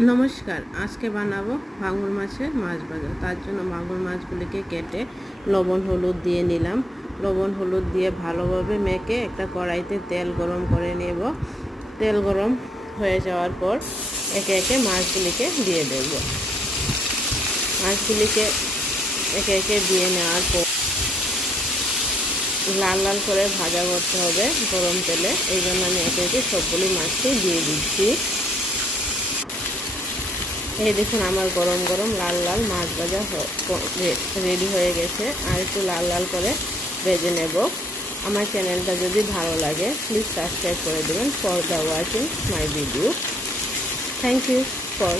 নমস্কার, আজকে বানাবো ভাঙুর মাছের মাছ ভাজা। তার জন্য মাগুর মাছগুলিকে কেটে লবণ হলুদ দিয়ে নিলাম। লবণ হলুদ দিয়ে ভালোভাবে মেখে একটা কড়াইতে তেল গরম করে নেব। তেল গরম হয়ে যাওয়ার পর একে একে মাছগুলিকে দিয়ে দেব। মাছগুলিকে একে একে দিয়ে নেওয়ার পর লাল লাল করে ভাজা করতে হবে গরম তেলে। এই জন্য আমি একে একে সবগুলি মাছকে দিয়ে দিচ্ছি। এই দেখুন আমার গরম গরম লাল লাল মাছ ভাজা রেডি হয়ে গেছে। আর একটু লাল লাল করে ভেজে নেব। আমার চ্যানেলটা যদি ভালো লাগে প্লিজ সাবস্ক্রাইব করে দেবেন for the watching my video. Thank you for